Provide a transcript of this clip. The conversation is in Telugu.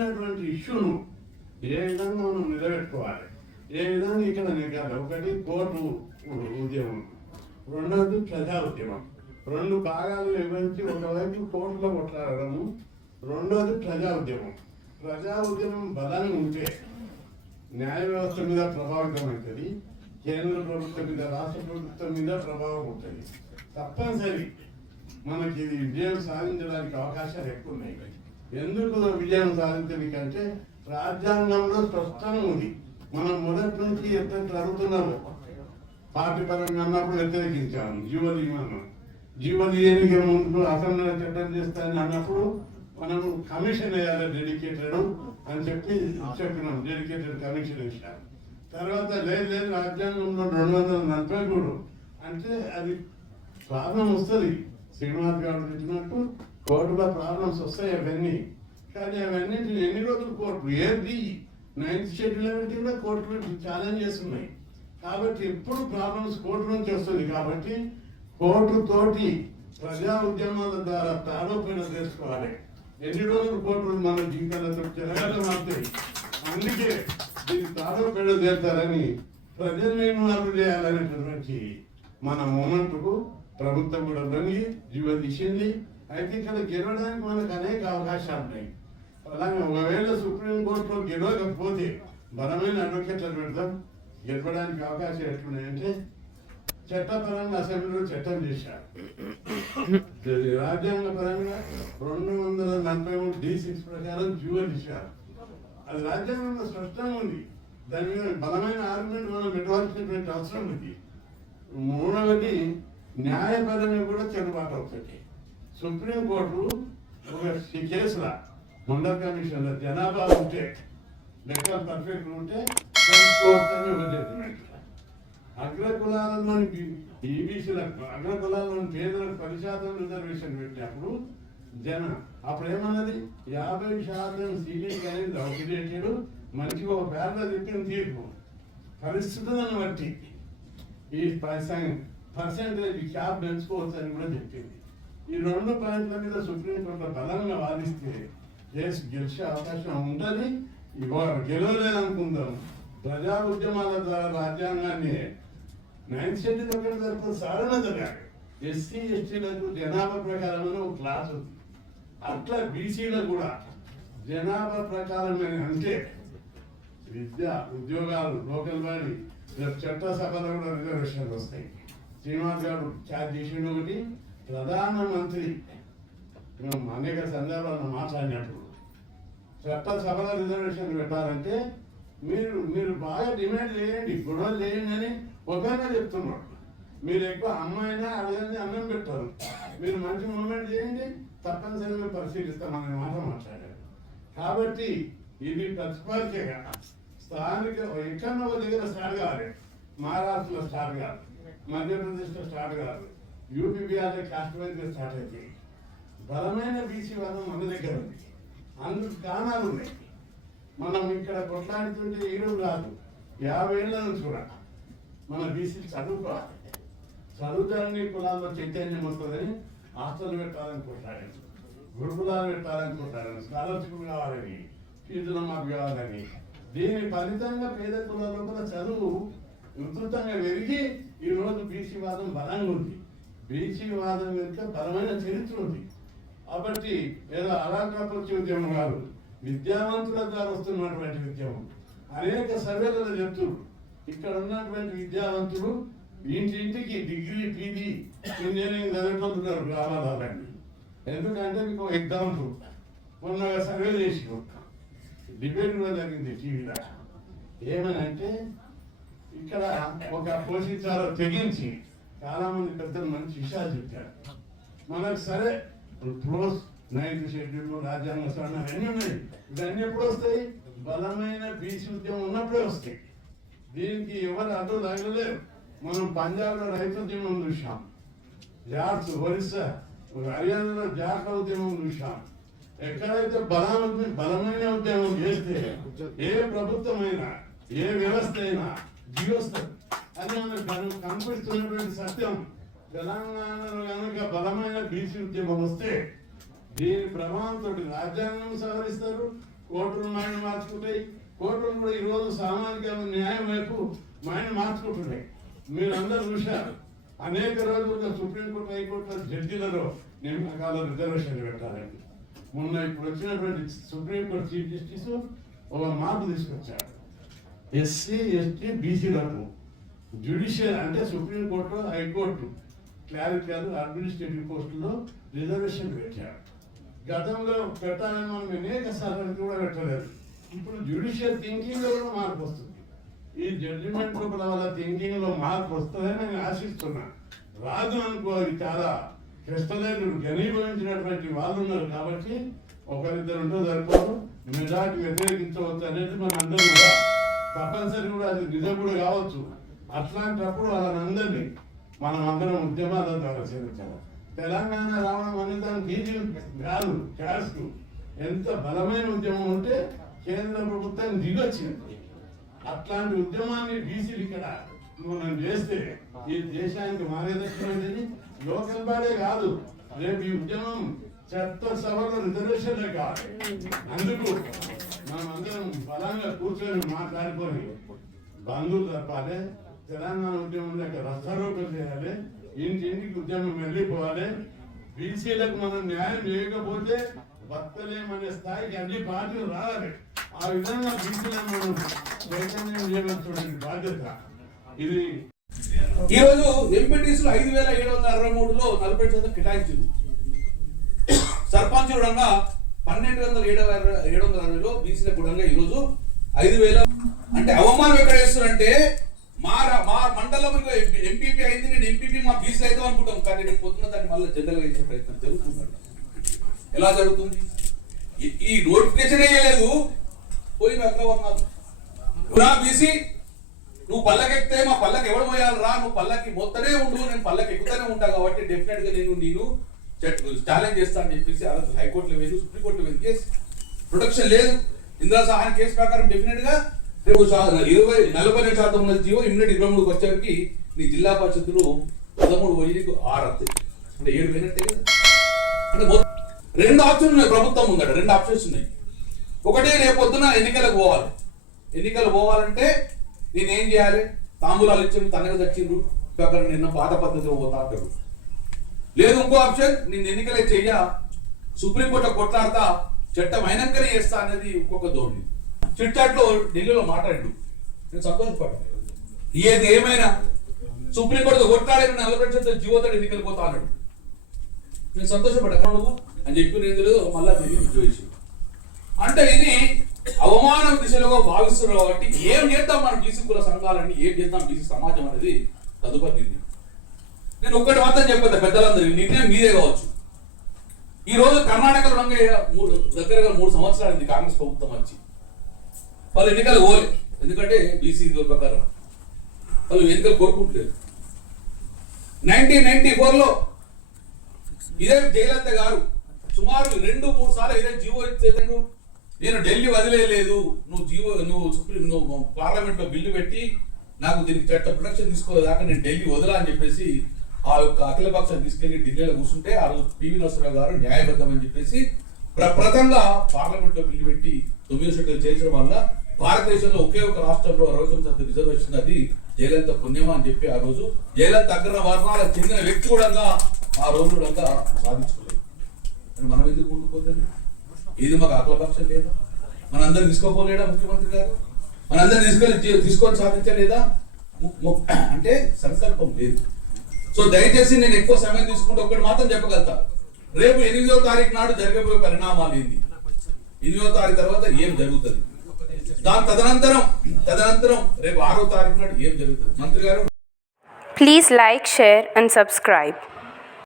ఇచ్చినటువంటి ఇష్యూను ఏ విధంగా మనం నిలబెట్టుకోవాలి, ఏ విధంగా ఇక్కడ నెగ్గాలి. ఒకటి కోర్టు ఉద్యమం, రెండవది ప్రజా ఉద్యమం. రెండు భాగాలు విభజించి ఒకవైపు కోర్టులో కొట్లాడడము, రెండవది ప్రజా ఉద్యమం. ప్రజా ఉద్యమం బలంగా ఉంటే న్యాయ వ్యవస్థ మీద ప్రభావితం అవుతుంది, కేంద్ర ప్రభుత్వం మీద, రాష్ట్ర ప్రభుత్వం మీద ప్రభావం ఉంటుంది. తప్పనిసరి మనకి ఇది విజయం సాధించడానికి అవకాశాలు ఎక్కువ ఉన్నాయి. ఎందుకు విజయం సాధించడానికంటే రాజ్యాంగంలో స్పష్టంగా ఉంది. మనం మొదటి నుంచి ఎంత అడుగుతున్నామో పార్టీ పరంగా అన్నప్పుడు వ్యతిరేకించాము. జీవనీయానికి ముందు అసెంబ్లీలో చట్టం చేస్తానని అన్నప్పుడు మనం కమిషన్ వేయాలి డెడికేటెడ్ అని చెప్పినాం. డెడికేటెడ్ కమిషన్ వేసాం. తర్వాత లేదు రాజ్యాంగంలో 243 అంటే అది ప్రాబ్లం వస్తుంది. శ్రీనివాస్ గారు చెప్పినట్టు కోర్టులో ప్రాబ్లమ్స్ వస్తాయి అవన్నీ. కానీ అవన్నీ ఎన్ని రోజులు కోర్టు ఏది 9th షెడ్యూల్ కూడా కోర్టులు ఛాలెంజ్ చేస్తున్నాయి. కాబట్టి ఎప్పుడు ప్రాబ్లమ్స్ కోర్టు నుంచి వస్తుంది. కాబట్టి కోర్టు తోటి ప్రజా ఉద్యమాల ద్వారా తాడోపేడ చేసుకోవాలి. ఎన్ని రోజులు కోర్టులు మన జీవితాలతో జరగాలి మారుతాయి. అందుకే దీన్ని తాడోపేడ చేస్తారని ప్రజల్ని మార్పు చేయాలనేటటువంటి మన మూమెంట్కు ప్రభుత్వం కూడా లొంగి జీవనిచ్చింది. అయితే ఇక్కడ గెలవడానికి మనకు అనేక అవకాశాలు ఉన్నాయి. అలాగే ఒకవేళ సుప్రీంకోర్టులో గెలవకపోతే బలమైన అడ్వకేట్లను పెడతాం. గెలవడానికి అవకాశం ఎట్లున్నాయంటే చట్టపరంగా అసెంబ్లీలో చట్టం చేశారు. రాజ్యాంగ పరంగా 243D6 ప్రకారం జీవోలు ఇచ్చారు. అది రాజ్యాంగంలో స్పష్టంగా ఉంది. దాని మీద బలమైన ఆర్గ్యుమెంట్ మనం పెట్టవలసినటువంటి అవసరం ఉంది. మూడవది న్యాయపరంగా కూడా చెల్లుబాటు అవుతుంది. సుప్రీంకోర్టు ఒక కేసుల మండల్ కమిషన్లో జనాభా ఉంటే లెక్కలు పర్ఫెక్ట్ ఉంటే అగ్రకులాలలోని ఈబీసీలకు అగ్రకులాల్లోని పేదలకు 10% రిజర్వేషన్ పెట్టినప్పుడు అప్పుడు ఏమన్నది 50% సీలింగ్ అనేది దౌర్జన్యం మంచిగా ఒక పేద చెప్పిన తీర్పు పరిస్థితులను బట్టి ఈ పర్సెంటేజ్ క్యాప్ పెంచుకోవచ్చు అని కూడా చెప్పింది. ఈ 2 పాయింట్ల మీద సుప్రీంకోర్టులో బలంగా వాదిస్తే కేసు గెలిచే అవకాశం ఉంటుంది. ఇవాళ గెలవలేదనుకుందాం. ప్రజా ఉద్యమాల ద్వారా రాజ్యాంగాన్ని 9th షెడ్యూల్ ఒకటి జరుపు సాధన జరగాలి. ఎస్సీ ఎస్టీలకు జనాభా ప్రకారమైన ఒక క్లాస్ ఉంది. అట్లా బీసీలకు కూడా జనాభా ప్రకారమైన అంటే విద్య ఉద్యోగాలు లోకల్ బాడీ చట్టసభలో కూడా రిజర్వేషన్లు వస్తాయి. శ్రీనివాస్ గారు ఛార్జ్ చేసిన ఒకటి ప్రధానమంత్రి మేము అనేక సందర్భాలను మాట్లాడినప్పుడు చట్టసభల రిజర్వేషన్ పెట్టాలంటే మీరు బాగా డిమాండ్ చేయండి, గొడవలు చేయండి అని ఒకనే చెప్తున్నాడు. మీరు ఎక్కువ అమ్మాయినా అడగండి అన్నం పెట్టారు. మీరు మంచి మూమెంట్ చేయండి, తప్పనిసరిగా పరిశీలిస్తామనే మాట మాట్లాడారు. కాబట్టి ఇది ప్రతిపాదికగా స్థానిక ఎక్కడో ఒక దగ్గర స్టార్ట్ కావాలి. మహారాష్ట్రలో స్టార్ట్ కాదు, మధ్యప్రదేశ్లో స్టార్ట్ కాదు, యూపీ బీహార్లో కాస్ట్ వైజ్గా స్టార్ట్ అవుతాయి. బలమైన బీసీ వాదం మన దగ్గర ఉంది. అందుకు కారణాలు ఉన్నాయి. మనం ఇక్కడ కొట్లాడుతుంటే ఈరోజు రాదు, 50 ఏళ్ళ నుంచి కూడా మన బీసీలు చదువుకోవాలి. చదువుతారని కులాల్లో చైతన్యం వస్తుందని హాస్టల్ పెట్టాలని కొట్లాడారు, గురుకులాలు పెట్టాలని కొట్లాడారు, స్కాలర్షిప్ కావాలని, ఫీజుల మాఫ్ కావాలని. దీని ఫలితంగా పేద కులాల లోపల చదువు విస్తృతంగా పెరిగి ఈరోజు బీసీ వాదం బలంగా ఉంది. బీసీ వాదం వెనుక బలమైన చరిత్ర ఉంది. కాబట్టి ఏదో అలాకాపరిచే ఉద్యమం కాదు, విద్యావంతుల ద్వారా వస్తున్నటువంటి ఉద్యమం. అనేక సర్వేలలో చెప్తున్నారు ఇక్కడ ఉన్నటువంటి విద్యావంతులు ఇంటింటికి డిగ్రీ పీజీ ఇంజనీరింగ్ చదువుకుంటున్నారు గ్రామాలని. ఎందుకంటే మీకు ఎగ్జాంపుల్ మొన్న సర్వే చేసి డిబేట్ కూడా జరిగింది టీవీలో. ఏమనంటే ఇక్కడ ఒక పోషించాలో తెగించి చాలా మంది పెద్దలు మంచి విషయాలు చెప్పారు. మనకు సరే క్లోజ్ 9th షెడ్యూల్ రాజ్యాంగ సవరణ అన్నీ ఉన్నాయి. ఇవన్నీ ఎప్పుడు వస్తాయి? బలమైన బీసీ ఉద్యమం ఉన్నప్పుడే వస్తాయి. దీనికి ఎవరు అడ్డు తగలలేరు. మనం పంజాబ్లో రైతు ఉద్యమం చూసాం, జార్జ్ ఒరిస్సా హర్యానాలో జాట్ ఉద్యమం చూసాం. ఎక్కడైతే బలమైన ఉద్యమం చేస్తే ఏ ప్రభుత్వమైనా ఏ వ్యవస్థ అయినా దిగొస్తుంది అని మనకు కనిపిస్తున్నటువంటి సత్యం. తెలంగాణలో కనుక బలమైన బీసీ ఉద్యమం వస్తే దీని ప్రభావంతో రాజ్యాంగం సవరిస్తారు, కోర్టులు మైండ్ మార్చుకుంటాయి. కోర్టులు కూడా ఈరోజు సామాజిక న్యాయం వైపు మైండ్ మార్చుకుంటున్నాయి. మీరందరూ చూశారు, అనేక రోజులుగా సుప్రీంకోర్టు హైకోర్టు జడ్జీలలో నియామకాల రిజర్వేషన్ పెట్టాలండి. మొన్న ఇప్పుడు వచ్చినటువంటి సుప్రీంకోర్టు చీఫ్ జస్టిస్ ఒక మార్పు తీసుకొచ్చాడు. ఎస్సీ ఎస్టీ బీసీలకు జ్యుడిషియల్ అంటే సుప్రీంకోర్టు హైకోర్టు క్లారికల్ అడ్మినిస్ట్రేటివ్ పోస్టుల్లో రిజర్వేషన్ పెట్టాడు. గతంలో పెట్టాలని మనం అనేక సార్లు కూడా పెట్టలేదు. ఇప్పుడు జ్యుడిషియల్ థింకింగ్ లో కూడా మార్పు వస్తుంది. ఈ జడ్జిమెంట్ వాళ్ళ థింకింగ్ లో మార్పు వస్తుందని నేను ఆశిస్తున్నా. రాదు అనుకో, ఇది చాలా కష్టమైన ఘనీభవించినటువంటి వాళ్ళు ఉన్నారు కాబట్టి ఒకరిద్దరు ఉంటే సరిపోదు, మెజార్టీ వ్యతిరేకించవచ్చు అనేది మన అందరూ కూడా తప్పనిసరి కూడా అది నిజం కూడా కావచ్చు. అట్లాంటప్పుడు వాళ్ళందరినీ మనం అందరం ఉద్యమాల ద్వారా చేర్చాలి. తెలంగాణ రావడం అనేది దానికి ఈజీ కాదు. క్యాస్ట్ ఎంత బలమైన ఉద్యమం ఉంటే కేంద్ర ప్రభుత్వం దిగొచ్చింది. అట్లాంటి ఉద్యమాన్ని బీసీలు ఇక్కడ మనం చేస్తే ఈ దేశానికి మార్గదర్శకమైనది. లోకల్ బాడే కాదు, రేపు ఈ ఉద్యమం చట్టసభలో రిజర్వేషన్లే కాదు. అందుకు మనం అందరం బలంగా కూర్చొని మాట్లాడుకొని బంధువులు తప్పాలి. తెలంగాణ ఉద్యమం దగ్గర రస్తారోకలు చేయాలి. ఇంటింటికి ఉద్యమం వెళ్ళిపోవాలి. బీసీలకు మనం న్యాయం చేయకపోతే బతకలేమనే స్థాయికి అన్ని పార్టీలు రావాలి. ఆ విధంగా బీసీలను మనం చైతన్యం చేయవలసిన బాధ్యత ఇది. ఈ రోజు ఎంపీటీసీలు 5,763లో 40% కేటాయించింది. సర్పంచ్ కూడా 12,760లో బీసీల కూడా ఈ రోజు 5,000. అంటే అవమానం ఎక్కడ చేస్తారంటే మా మండలం ఎంపీపీ అయింది, నేను ఎంపీపీ మా బీసీ అయితే అనుకుంటాం, కానీ రేపు పొద్దున దాన్ని మళ్ళీ జనరల్గా ఇచ్చే ప్రయత్నం జరుగుతుంది. ఎలా జరుగుతుంది? ఈ నోటిఫికేషన్ వేయలేదు, పోయిన అగ్రవర్ణాలు బీసీ నువ్వు పల్లకెక్కితే మా పల్లకి ఎవడు పోయాలి రా, నువ్వు పల్లకి మొత్తనే ఉండు, నేను పల్లకి ఎక్కుతూనే ఉంటా కాబట్టి డెఫినెట్ గా నేను ఛాలెంజ్ చేస్తా అని చెప్పేసి ఆ రోజు హైకోర్టులో వేసి సుప్రీంకోర్టులో వేసి కేసు ప్రొటెక్షన్ లేదు. ఇందిరా సహాయం కేసు ప్రకారం డెఫినెట్ గా 40% ఉన్న జీవో ఇమ్మీడియట్ 23కి వచ్చేసరికి నీ జిల్లా పరిషత్తులు 13 పోయి 6 వస్తాయి, అంటే 7 పోయినట్టే కదా. అంటే 2 ఆప్షన్లు ఉన్నాయి, ప్రభుత్వం ఉందట 2 ఆప్షన్స్ ఉన్నాయి. ఒకటి రేపు పొద్దున ఎన్నికలకు పోవాలి. ఎన్నికలు పోవాలంటే నేనేం చేయాలి? తాంబూలాలు ఇచ్చి తనగా తెచ్చిండ్రు అక్కడ నిన్న పాత పద్ధతిలో పోతా అంటారు. లేదు ఇంకో ఆప్షన్, నేను ఎన్నికలే చెయ్య, సుప్రీంకోర్టు కొట్లాడతా, చట్టం అయినాకనే చేస్తా అనేది ఇంకొక ధోరణి. చిట్చాట్లో ఢిల్లీలో మాట్లాడు, నేను సంతోషపడ్డా. ఏది ఏమైనా సుప్రీంకోర్టు కొట్లాడే 40% జీవోతాడు ఎన్నికలు పోతా అన్నాడు. నేను సంతోషపడ్డా నువ్వు అని చెప్పి నేను లేదు మళ్ళా ఢిల్లీ. అంటే ఇది అవమానం దిశలో భావిస్తున్నారు కాబట్టి ఏం చేద్దాం మనం బీసీ కుల సంఘాలని, ఏం చేద్దాం బీసీ సమాజం అనేది తదుపరి నిర్ణయం. నేను ఒక్కటి మాత్రం చెప్పేది పెద్దలందరూ, నిర్ణయం మీదే కావచ్చు. ఈ రోజు కర్ణాటకలో దగ్గరగా 3 సంవత్సరాలు కాంగ్రెస్ ప్రభుత్వం వచ్చి వాళ్ళు ఎన్నికలు పోలే, ఎందుకంటే బీసీ ప్రకారం వాళ్ళు ఎన్నికలు కోరుకుంటలేదు. 1994లో ఇదే జయలలిత గారు సుమారు 2-3 సార్లు ఇదే జీవో ఇచ్చేందుకు నేను ఢిల్లీ వదిలేదు, నువ్వు పార్లమెంట్ లో బిల్లు పెట్టి నాకు దీనికి చట్ట ప్రొటెక్షన్ తీసుకోలేదాకా నేను ఢిల్లీ వదలా అని చెప్పేసి ఆ యొక్క అఖిలపక్షాన్ని తీసుకెళ్లి ఢిల్లీలో కూర్చుంటే ఆ రోజు పివి నరసింహరావు గారు న్యాయబద్ధం అని చెప్పేసి ప్రప్రథంగా పార్లమెంట్ లో బిల్లు పెట్టి 9 సీట్లు చేర్చడం వల్ల భారతదేశంలో ఒకే ఒక రాష్ట్రంలో 69% రిజర్వేషన్, అది జయలలిత పుణ్యమా అని చెప్పి ఆ రోజు జయలలిత అగ్ర వర్ణాలకు చెందిన వ్యక్తి కూడా ఆ రోజు సాధించుకోలేదు. మనం ఎందుకు ముందుకుపోతుంది? ఇది మాకు అఖిలపక్షం లేదా? మనందరం తీసుకోపోలేదా ముఖ్యమంత్రి గారు? మనందరం తీసుకొని సాధించలేదా? అంటే సంకల్పం లేదు. సో దయచేసి నేను ఎక్కువ సమయం తీసుకుంటే ఒకటి మాత్రం చెప్పగలుగుతా, రేపు 8వ తారీఖు నాడు జరగబోయే పరిణామాలు ఏంది, 8వ తారీఖు తర్వాత ఏం జరుగుతుంది, దాని తదనంతరం రేపు 6వ తారీఖు నాడు ఏం జరుగుతుంది? మంత్రి గారు, please like, share and subscribe.